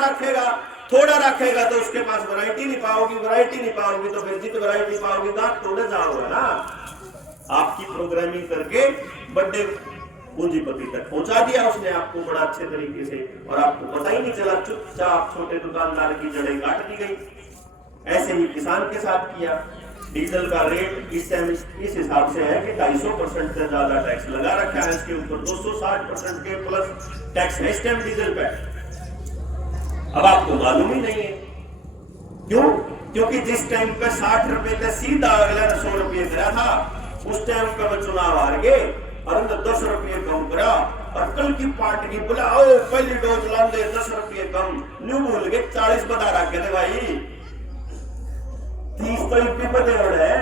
रखेगा तो उसके पास वैरायटी नहीं पाओगी, तो फिर जितनी वैरायटी पाओगी गाहक थोड़े जाओगे ना। आपकी प्रोग्रामिंग करके बड़े पूंजीपति तक पहुंचा दिया उसने आपको बड़ा अच्छे तरीके से, और आपको पता ही नहीं चला, चुपचाप छोटे दुकानदार की जड़ें काट दी गई। ऐसे ही किसान के साथ किया। डीजल का रेट इस टाइम इस हिसाब से है कि 250% से ज्यादा टैक्स लगा रखा है, इसके ऊपर 260% के प्लस टैक्स है इस टाइम डीजल पे। अब आपको मालूम ही नहीं है क्यों? क्योंकि जिस टाइम पे 60 रुपए का सीधा अगला 100 रुपये गिरा था, उस टाइम पे वो चुनाव हार गए और 10 रुपये कम करा, और कल की पार्टी की बोला ओ पहली डोज ला दे 10 रुपये कम, न्यू भूल गए 40 बता रखे थे भाई, 30 तो यूपी पर है।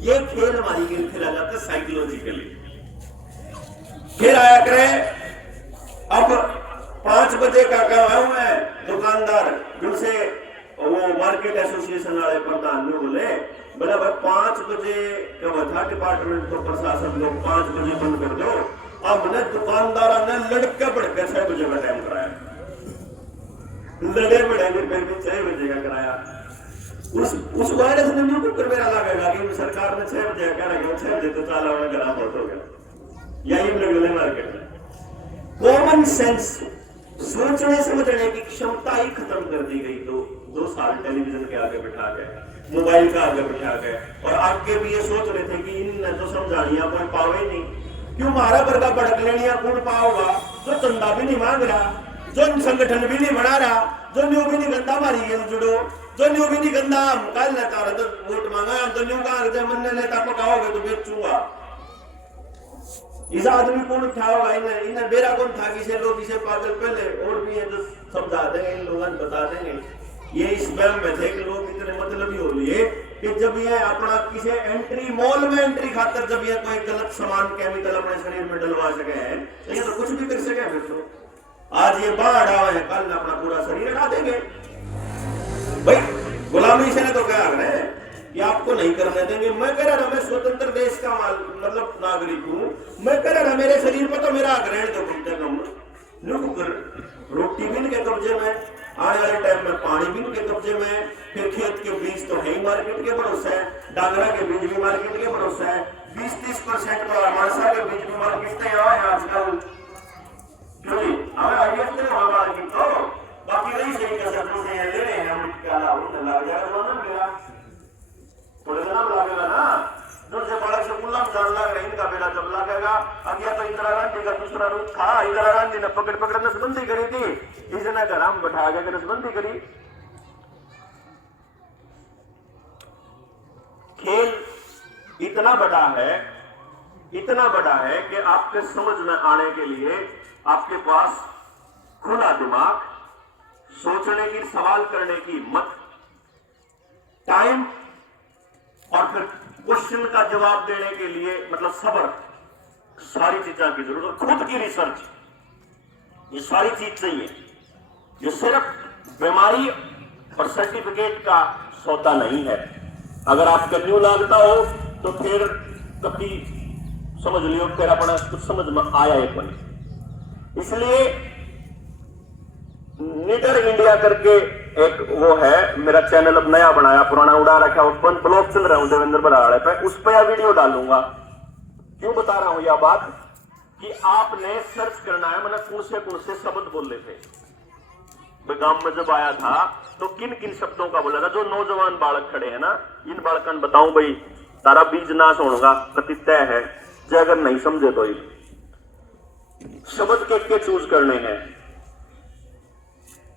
ये खेल हमारी गेम खेला जाता है साइकोलॉजिकली। फिर आया करे अब 5 बजे का कहा हुआ है दुकानदार, जिनसे वो मार्केट एसोसिएशन वाले प्रधान ने बोला भाई 5 बजे क्या था डिपार्टमेंट को प्रशासन लोग 5 बजे बंद कर दो। अब ने दुकानदार ने लड़के बढ़कर 6 बजे का टाइम कराया, लड़े बढ़ेंगे फिर भी 6 बजे का कराया। उस वायरस ने न्यू कुकर मेरा लगेगा कि सरकार ने 6 बजे कह रहा 6 बजे तो चाला होना गला बहुत हो गया। यही लगे मार्केट में कॉमन सेंस, सोचने समझने की क्षमता ही खत्म कर दी गई। 2 साल टेलीविजन के आगे बिठा गए, मोबाइल का आगे बिठा गए, और आगे भी ये सोच रहे थे कि इन तो समझानिया कोई पावे नहीं, क्यों मारा वर्गा भड़क लेनिया कौन पाओगा, जो चंदा भी नहीं मांग रहा, जो संगठन भी नहीं बना रहा, जो न्यू भी नहीं गंदा मारी गेल जुड़ो, तो न्यू भी नहीं गंदा कल लेता रहा तो वोट मांगा तो न्यू कहा जब मन लेता पकाओगे तो बेचूंगा। इस आदमी कौन था होगा, इन्हें बेरा कौन था, किसे लोग इसे पागल पहले और भी है जो समझा देंगे, इन लोगों ने बता देंगे। ये इस वहम में थे कि लोग इतने मतलबी हो लिए कि जब ये अपना किसी एंट्री मॉल में एंट्री खातर जब ये कोई गलत सामान केमिकल अपने शरीर में डलवा सके हैं तो ये तो कुछ भी कर सके। फिर तो आज ये बाढ़ अड़ा हुआ है, कल अपना पूरा शरीर हटा देंगे। भाई गुलामी से तो क्या रहे हैं कि आपको नहीं करने देंगे। मैं कह रहा मैं स्वतंत्र देश का मतलब नागरिक हूं, मैं कह रहा मेरे शरीर पर तो मेरा ग्रहण तो कम से कम रोटी भी इनके कब्जे में, आने वाले टाइम में पानी भी इनके कब्जे में, फिर खेत के बीज तो है ही मार्केट के भरोसे है, डांगरा के बीज भी मार्केट के भरोसे है, 20-30% वाला मानसा के बीज भी मार्केट है आजकल। क्यों जी हमें आइडिया मार्केट तो बाकी नहीं सही कर सकते ले रहे हैं हम, क्या लग जाएगा मेरा थोड़े दिन लगेगा ना, जो से बड़ा से कुल्ला जान लग रहा है इनका बेटा जब लगेगा। अगला तो इंदिरा गांधी का दूसरा रूप था, इंदिरा गांधी ने पकड़ नसबंदी करी थी, इसने घर हम बैठा के नसबंदी करी। खेल इतना बड़ा है कि आपके समझ में आने के लिए आपके पास खुला दिमाग, सोचने की, सवाल करने की हिम्मत, टाइम और फिर क्वेश्चन का जवाब देने के लिए मतलब सब्र, सारी चीजों की जरूरत, खुद की रिसर्च, ये सारी चीज चाहिए। ये सिर्फ बीमारी और सर्टिफिकेट का सौदा नहीं है। अगर आपका न्यू लगता हो तो फिर कभी समझ लियो फिर अपना कुछ समझ में आया है कोई। इसलिए नीटर इंडिया करके एक वो है, मेरा चैनल अब नया बनाया, पुराना उड़ा रखा, उस पर ब्लॉग चल रहा हूं देवेंद्र बराड़े पे, उस पर यह वीडियो डालूंगा। क्यों बता रहा हूं यह बात कि आपने सर्च करना है, मैंने कौन से शब्द बोल रहे थे गांव में जब आया था तो किन किन शब्दों का बोला था। जो नौजवान बालक खड़े हैं ना, इन बालकन बताऊं भाई तारा बीज नाश होगा प्रति तय है, जो अगर नहीं समझे तो शब्द के चूज करने हैं।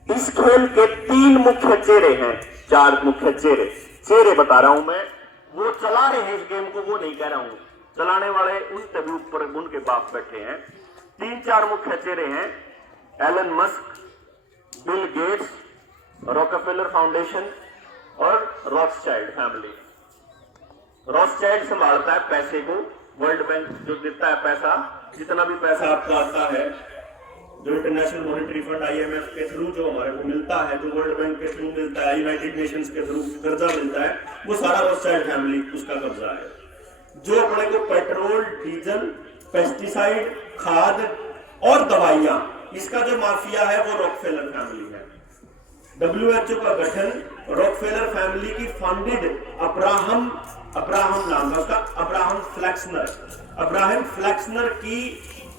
इस खेल के 3 मुख्य चेहरे हैं, 4 मुख्य चेहरे बता रहा हूं मैं। वो चला रहे हैं इस गेम को, वो नहीं कह रहा हूं, चलाने वाले उनसे भी ऊपर उनके बाप बैठे हैं। 3-4 मुख्य चेहरे हैं, Elon Musk, Bill Gates, Rockefeller foundation और रॉथस्चाइल्ड फैमिली। रॉथस्चाइल्ड संभालता है पैसे को, वर्ल्ड बैंक जो देता है पैसा, जितना भी पैसा आपका आता है, जो इंटरनेशनल मॉनेटरी फंड IMF के थ्रू जो हमारे को मिलता है, जो वर्ल्ड बैंक के थ्रू मिलता है, यूनाइटेड नेशंस के थ्रू कर्जा मिलता है, वो सारा रॉथस्चाइल्ड फैमिली उसका कब्जा है। जो अपने को पेट्रोल, डीजल, पेस्टिसाइड, खाद और दवाइयां, इसका जो माफिया है वो रॉकफेलर फैमिली है। WHO का गठन रॉकफेलर फैमिली की फाउंडेड अब्राहम नाम था उसका, अब्राहम फ्लेक्सनर की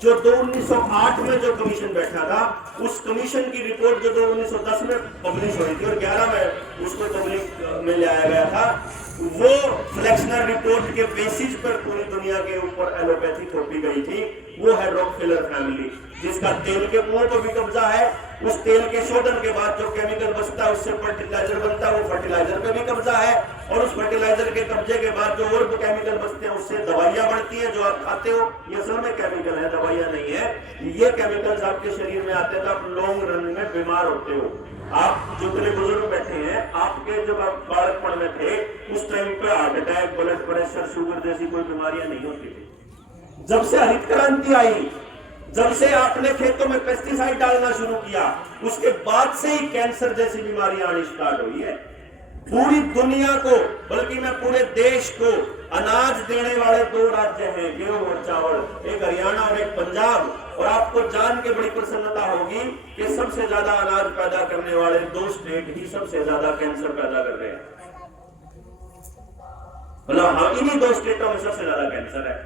जो 1908 में जो कमीशन बैठा था, उस कमीशन की रिपोर्ट जो 1910 में पब्लिश हुई थी और 11 में उसको पब्लिक में लाया गया था, वो फ्लेक्सनर रिपोर्ट के बेसिस पर पूरी दुनिया के ऊपर एलोपैथी थोपी गई थी। वो है रॉकफेलर फैमिली, जिसका तेल के कुओं पर भी कब्जा है। उस तेल के शोधन के बाद जो केमिकल बचता है उससे फर्टिलाइजर बनता है, वो फर्टिलाइजर पे भी कब्जा है। और उस फर्टिलाइजर के कब्जे के बाद जो और केमिकल बचते हैं उससे दवाइयां बनती है जो आप खाते हो। ये असल में केमिकल है, दवाइयां नहीं है। ये केमिकल्स आपके शरीर में आते हैं तो आप लॉन्ग रन में बीमार होते हो। आप जितने बुजुर्ग बैठे हैं, आपके जब आप बालकपन में थे उस टाइम पे heart attack, blood pressure, sugar जैसी कोई बीमारियां नहीं होती थी। जब से हरित क्रांति आई, जब से आपने खेतों में पेस्टिसाइड डालना शुरू किया, उसके बाद से ही कैंसर जैसी बीमारियां आनी स्टार्ट हुई है। पूरी दुनिया को, बल्कि मैं पूरे देश को अनाज देने वाले 2 राज्य हैं, गेहूं और चावल, एक हरियाणा और एक पंजाब। और आपको जान के बड़ी प्रसन्नता होगी कि सबसे ज्यादा अनाज पैदा करने वाले 2 स्टेट ही सबसे ज्यादा कैंसर पैदा कर रहे हैं। मतलब हाँ, इन्हीं 2 स्टेटों में सबसे ज्यादा कैंसर है।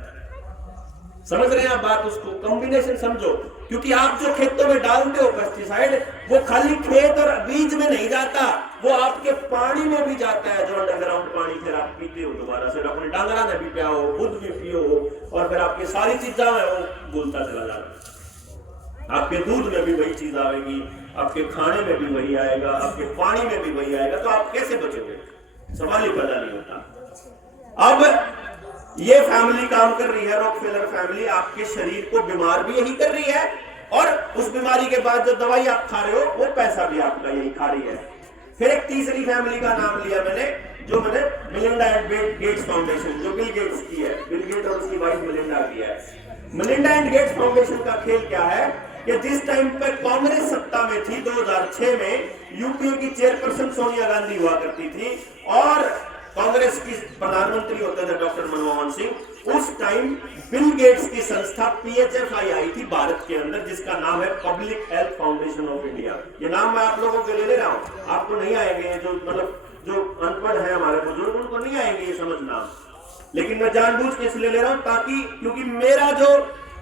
समझ रहे हैं आप बात? उसको कॉम्बिनेशन समझो, क्योंकि आप जो खेतों में डालते हो पेस्टिसाइड, वो खाली खेत और बीज में नहीं जाता, वो आपके पानी में भी जाता है। जो अंडरग्राउंड पानी फिर आप पीते हो, दोबारा से अपने डांगरा में भी पिया हो, खुद भी पियो हो, और फिर आपकी सारी चीजें वो भूलता चला जा रहा है। आपके दूध में भी वही चीज आएगी, आपके खाने में भी वही आएगा, आपके पानी में भी वही आएगा, तो आप कैसे बचोगे? सवाल ही पैदा नहीं होता। अब ये फैमिली काम कर रही है, रॉकफेलर फैमिली, आपके शरीर को बीमार भी यही कर रही है, और उस बीमारी के बाद जो दवाई आप खा रहे हो वो पैसा भी आपका यही खा रही है। फिर एक तीसरी फैमिली का नाम लिया मैंने, जो मैंने मिलिंडा एंड गेट्स फाउंडेशन, जो बिल गेट्स की है, बिल गेट और उसकी वाइफ मिलिंडा की है। मिलिंडा एंड गेट्स फाउंडेशन का खेल क्या है कि जिस टाइम पे कांग्रेस सत्ता में थी 2006 में, यूपीए की चेयरपर्सन सोनिया गांधी हुआ करती थी और कांग्रेस की प्रधानमंत्री होते थे डॉक्टर मनमोहन सिंह। उस टाइम बिल गेट्स की संस्था PHFI आई थी भारत के अंदर, जिसका नाम है public health foundation of India. ये नाम मैं आप लोगों के लिए ले रहा हूं, आपको नहीं आएंगे, जो मतलब जो अनपढ़ है हमारे बुजुर्ग, उनको नहीं आएंगे ये समझना, लेकिन मैं जानबूझ के इसलिए ले रहा हूं ताकि, क्योंकि मेरा जो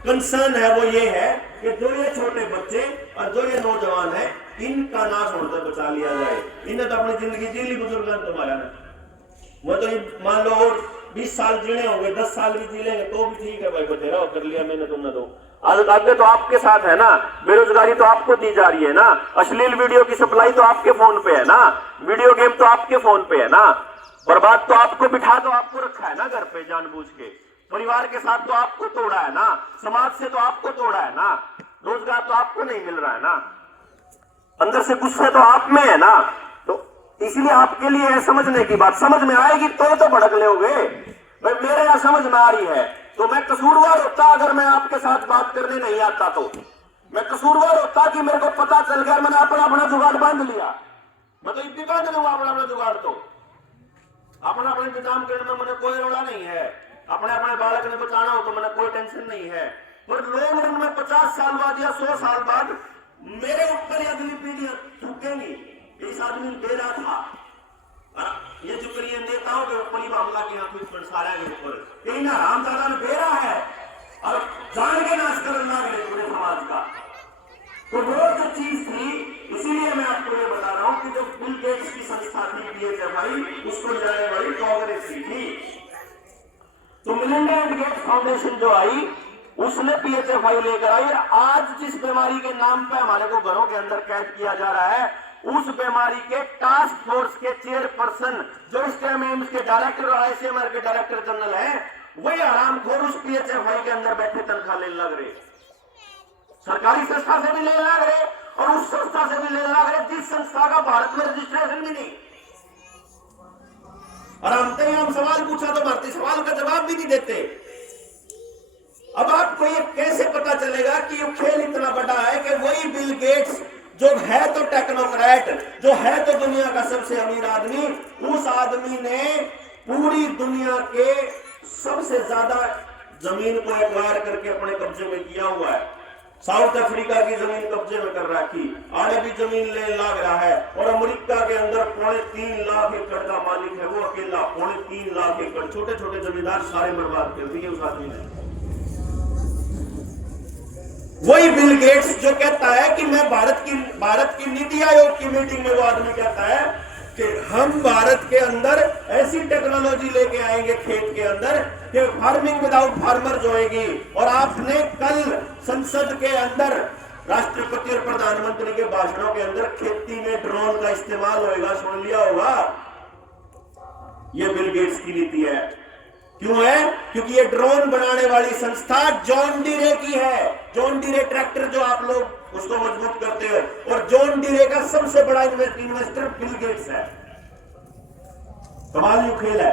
कंसर्न है वो ये है कि जो ये छोटे बच्चे और जो ये नौजवान है, इनका नाश होने से बचा लिया जाए। इन्हें तो अपनी जिंदगी जी ली बुजुर्गों ने, तुम्हारा ने वो तो मान लो और 20 साल जीने होंगे, 10 साल भी जी लेंगे तो भी ठीक है भाई, बतेरा कर लिया मैंने, तुमने तो आगे तो आपके साथ है ना, बेरोजगारी तो आपको दी जा रही है ना, अश्लील वीडियो की सप्लाई तो आपके फोन पे है ना, वीडियो गेम तो आपके फोन पे है ना, बर्बाद तो आपको बिठा तो आपको रखा है ना घर पे जानबूझ के, परिवार के साथ तो आपको तोड़ा है ना, समाज से तो आपको तोड़ा है ना, रोजगार तो आपको नहीं मिल रहा है ना, अंदर से गुस्सा तो आप में है ना। तो इसलिए आपके लिए है समझने की बात, समझ में आएगी तो भड़क लोगे भाई। मेरे यहां समझ में आ रही है तो मैं कसूरवार होता अगर मैं आपके साथ बात करने नहीं आता, तो मैं कसूरवार होता कि मेरे को पता चल गया, मैंने अपना जुगाड़ बांध लिया, मैं तो इतनी बांध लूंगा अपना जुगाड़, तो अपना इंतजाम करने में मैंने कोई रोड़ा नहीं है, अपने बालक ने बचाना हो तो मैंने कोई टेंशन नहीं है। पर लॉन्ग रन में 50 साल बाद या 100 साल बाद मेरे ऊपर अगली पीढ़ियां थूकेंगी, इस आदमी दे रहा था, ये जो करिए नेताओं के ऊपर ही मामला की हाथ सारा के ऊपर यही ना रामदादा ने बेरा है और जान के नाश करना पूरे समाज का। तो वो जो चीज थी, इसीलिए मैं आपको ये बता रहा हूं कि जो बिल गेट्स की संस्था थी PHFI, उसको जाने वाली कांग्रेस की थी। तो मिलिंडा एंड गेट्स फाउंडेशन जो आई, उसने PHFI लेकर आई। आज जिस बीमारी के नाम पे हमारे को घरों के अंदर कैद किया जा रहा है, उस बीमारी के टास्क फोर्स के चेयरपर्सन, जो इस टाइम एम्स के डायरेक्टर और ICMR के डायरेक्टर जनरल हैं, वही आरामखोर उस PHFI के अंदर बैठे तनख्वाह लेने लग रहे, सरकारी संस्था से भी लेने लग रहे और उस संस्था से भी लेने लग रहे जिस संस्था का भारत में रजिस्ट्रेशन भी नहीं। और हम सवाल पूछा तो भारतीय सवाल का जवाब भी नहीं देते। अब आपको ये कैसे पता चलेगा कि ये खेल इतना बड़ा है कि वही बिल गेट्स जो है तो टेक्नोक्रेट, जो है तो दुनिया का सबसे अमीर आदमी, उस आदमी ने पूरी दुनिया के सबसे ज्यादा जमीन को एक्वायर करके अपने कब्जे में किया हुआ है। साउथ अफ्रीका की जमीन कब्जे में कर रखी, आगे भी जमीन ले लग रहा है, और अमेरिका के अंदर 3.5 लाख एकड़ का मालिक है वो अकेला। 3.5 लाख एकड़, छोटे छोटे जमींदार सारे बर्बाद कर दिए उस आदमी ने। वही बिल गेट्स जो कहता है कि मैं भारत की नीति आयोग की मीटिंग में वो आदमी कहता है कि हम भारत के अंदर ऐसी टेक्नोलॉजी लेके आएंगे खेत के अंदर कि फार्मिंग विदाउट फार्मर होएगी। और आपने कल संसद के अंदर राष्ट्रपति और प्रधानमंत्री के भाषणों के अंदर खेती में ड्रोन का इस्तेमाल होएगा, सुन लिया होगा। यह बिल गेट्स की नीति है। क्यों है? क्योंकि ये ड्रोन बनाने वाली संस्था जॉन डीरे की है। जॉन डीरे ट्रैक्टर जो आप लोग उसको मजबूत करते हो, और जॉन डीरे का सबसे बड़ा इन्वेस्टर बिल गेट्स है। कमाल यू खेल है।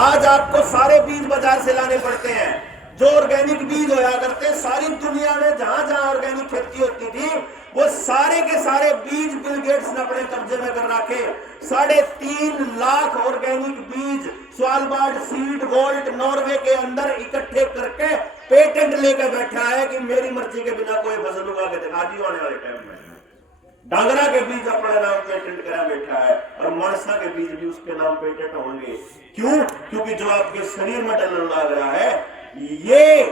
आज आपको सारे बीज बाजार से लाने पड़ते हैं, जो ऑर्गेनिक बीज होया करते सारी दुनिया में जहां जहां ऑर्गेनिक खेती होती थी, वो सारे के सारे बीज बिल गेट्स ने अपने कब्जे में कर रखे। 3.5 लाख ऑर्गेनिक बीज स्वालबार्ड सीड वॉल्ट नॉर्वे के अंदर इकट्ठे करके पेटेंट लेकर बैठा है कि मेरी मर्जी के बिना कोई फसल उगा के दिखा दी आने वाले टाइम में। डांगरा के बीज अपने नाम पेटेंट करा बैठा है, और मनसा के बीज भी उसके नाम पेटेंट होंगे। क्यों? क्योंकि जो आपके शरीर में डलने लग रहा है, ये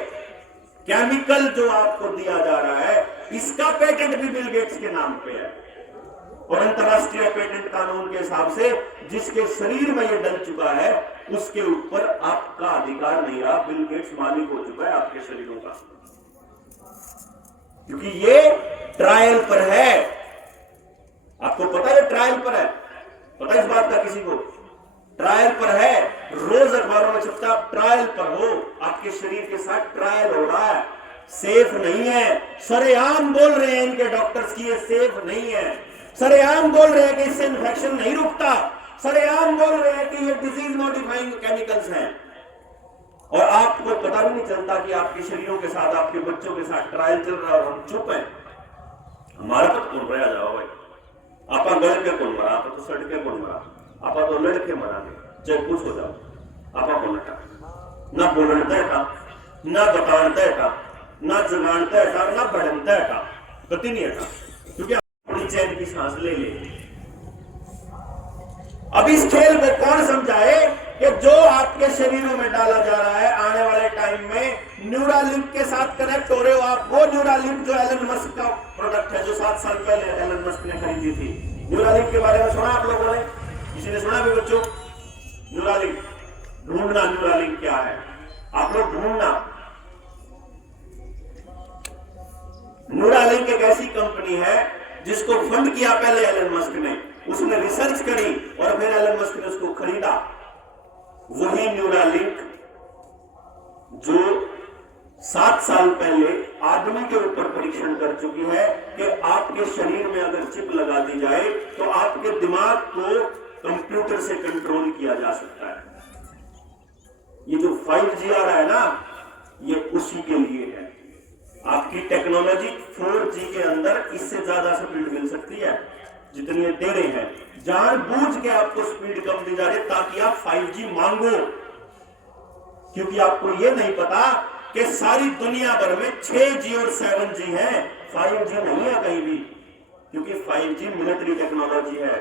केमिकल जो आपको दिया जा रहा है, इसका पेटेंट भी बिल गेट्स के नाम पे है। और अंतरराष्ट्रीय पेटेंट कानून के हिसाब से जिसके शरीर में ये डल चुका है, उसके ऊपर आपका अधिकार नहीं रहा। बिल गेट्स मालिक हो चुका है आपके शरीरों का। क्योंकि ये ट्रायल पर है। आपको पता है ट्रायल पर है? पता है इस बात का किसी को? ट्रायल पर है, रोज अखबारों में छपता, ट्रायल पर हो, आपके शरीर के साथ ट्रायल हो रहा है, सेफ नहीं है। सरेआम बोल रहे हैं इनके डॉक्टर्स की ये सेफ नहीं है, सरेआम बोल रहे हैं कि इससे इन्फेक्शन नहीं रुकता, सरेआम बोल रहे हैं कि ये डिजीज मॉडिफाइंग केमिकल्स हैं, और आपको पता भी नहीं चलता कि आपके शरीरों के साथ, आपके बच्चों के साथ ट्रायल चल रहा है और हम चुप हैं। हमारा तो कौन रहा जाओ भाई, आपा गल के कौन मरा, आप तो सड़ के कौन मरा, आपा तो लड़के मरा गए, चाहे कुछ हो जाओ, आपा बोलता ना बोलता है, ना बताता है, ना जगाता है, ना बढ़ता है, गति नहीं है, क्योंकि अपनी चैन की सांस ले ले। अब इस खेल को कौन समझाए कि जो आपके शरीरों में डाला जा रहा है, आने वाले टाइम में न्यूरालिंक के साथ कनेक्ट हो रहे हो आप। वो न्यूरालिंक जो एलन मस्क का प्रोडक्ट है, जो 7 साल पहले एलन मस्क ने खरीदी थी। न्यूरालिंक के बारे में सुना आप लोगों ने? किसी ने सुना भी बच्चों? न्यूरालिंक ढूंढना, न्यूरालिंक क्या है आप लोग ढूंढना। न्यूरालिंक एक ऐसी कंपनी है जिसको फंड किया पहले एलन मस्क ने, उसने रिसर्च करी और फिर एलन मस्क ने उसको खरीदा। वही न्यूरालिंक जो 7 साल पहले आदमी के ऊपर परीक्षण कर चुकी है कि आपके शरीर में अगर चिप लगा दी जाए तो आपके दिमाग को कंप्यूटर से कंट्रोल किया जा सकता है। ये जो 5G आ रहा है ना, ये उसी के लिए है। आपकी टेक्नोलॉजी 4G के अंदर इससे ज्यादा स्पीड मिल सकती है जितनी ये दे रहे हैं। जानबूझ के आपको स्पीड कम दी जा रही है ताकि आप 5G मांगो, क्योंकि आपको ये नहीं पता कि सारी दुनिया भर में 6G और 7G है, 5G नहीं है कहीं भी, क्योंकि 5G मिलिट्री टेक्नोलॉजी है,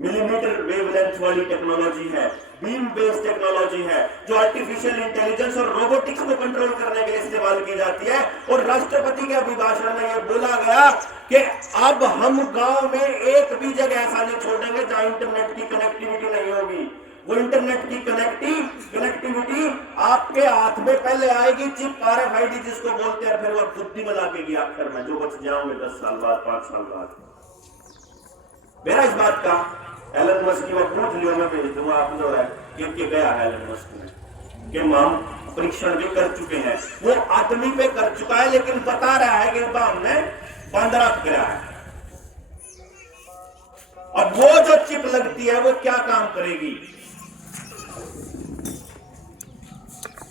मिलीमीटर वेवलेंथ वाली टेक्नोलॉजी है, बीम बेस्ड टेक्नोलॉजी है, जो आर्टिफिशियल इंटेलिजेंस और रोबोटिक्स को कंट्रोल करने के लिए इस्तेमाल की जाती है। और राष्ट्रपति के अभिभाषण में यह बोला गया कि अब हम गांव में एक भी जगह ऐसा नहीं छोड़ेंगे जहां इंटरनेट की कनेक्टिविटी नहीं होगी। वो इंटरनेट की कनेक्टिविटी आपके हाथ में पहले आएगी, चिप RFID जिसको बोलते हैं, फिर वो बुद्धि में लागेगी आखिर में, जो बच जाओगे 10 साल बाद, 5 साल बाद। मेरा इस बात का एलन मस्क की मैं पूछ लियो, मैं भेज दूंगा आप लोग कि गया है एलन मस्क ने कि हम परीक्षण भी कर चुके हैं। वो आदमी पे कर चुका है, लेकिन बता रहा है कि हमने बांद्रा गया है। अब वो जो चिप लगती है वो क्या काम करेगी?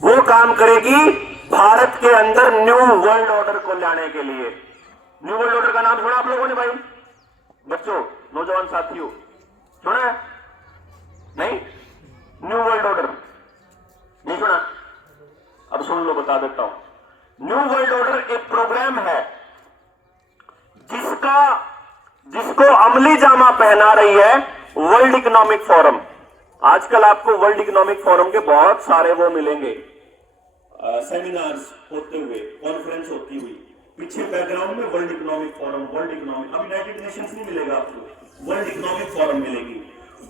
वो काम करेगी भारत के अंदर न्यू वर्ल्ड ऑर्डर को लाने के लिए। न्यू वर्ल्ड ऑर्डर का नाम सुना आप लोगों ने भाई? बच्चों, नौजवान साथियों, सुना है? नहीं? न्यू वर्ल्ड ऑर्डर नहीं सुना? अब सुन लो, बता देता हूं। न्यू वर्ल्ड ऑर्डर एक प्रोग्राम है जिसको अमली जामा पहना रही है वर्ल्ड इकोनॉमिक फोरम। आजकल आपको वर्ल्ड इकोनॉमिक फोरम के बहुत सारे वो मिलेंगे, सेमिनार्स होते हुए, कॉन्फ्रेंस होती हुई, पीछे बैकग्राउंड में world economic forum, world economic, अब यूनाइटेड नेशंस नहीं मिलेगा आपको, वर्ल्ड इकोनॉमिक फोरम मिलेगी।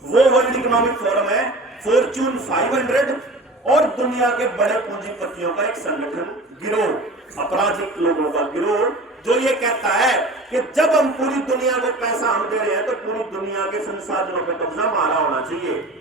वो वर्ल्ड इकोनॉमिक फोरम है फॉर्च्यून 500 और दुनिया के बड़े पूंजीपतियों का एक संगठन, गिरोह, आपराधिक लोगों का गिरोह, जो ये कहता है कि जब हम पूरी दुनिया को पैसा हम दे रहे हैं तो पूरी दुनिया के संसाधनों पर कब्जा हमारा होना चाहिए।